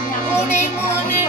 Morning, morning.